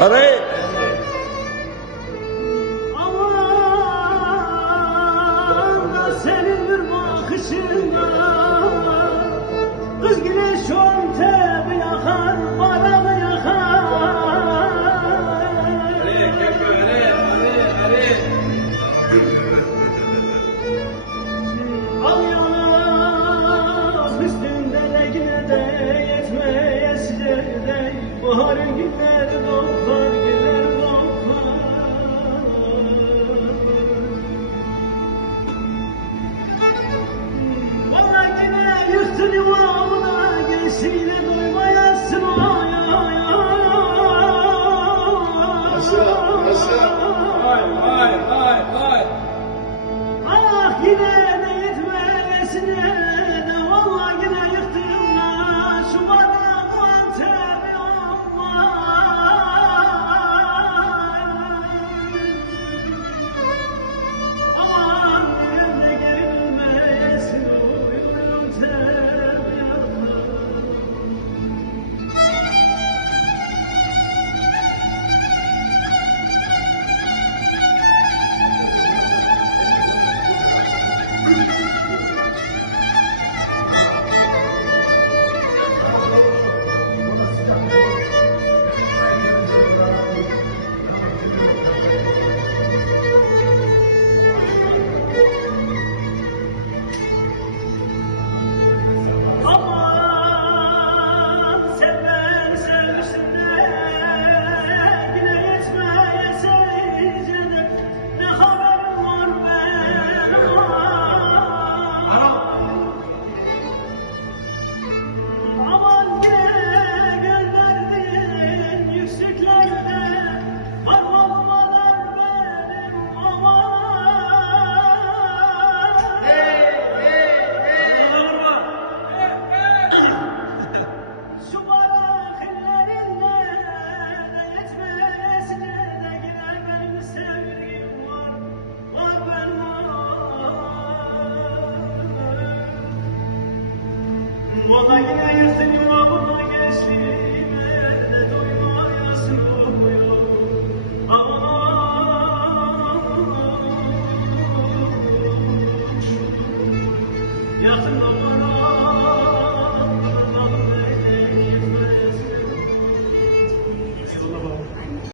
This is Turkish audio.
Arayın. Aman senin bir bakışında kız güneş tebi yakar, baramı yakar. Al yalan üstünde de yine de yetmeyesice de baharın günleri doklar, güler doklar. Valla yine yıktın yuvamı da gençliğine doymayasın ay ay ay. Ah yine de yetmeyesine de valla yine yıktın da şu bana Antep'i aman yerine gelmeyesin uyurum tebi aman sen beni sevmişsin de yine yetmeyeseyce de ne haberim var benim aman yine gönderdiğin yükseklerde parmağımlar benim aman şu barakillerinle yetmeyesine de yine benim sevgim var benim o da yine yüzünü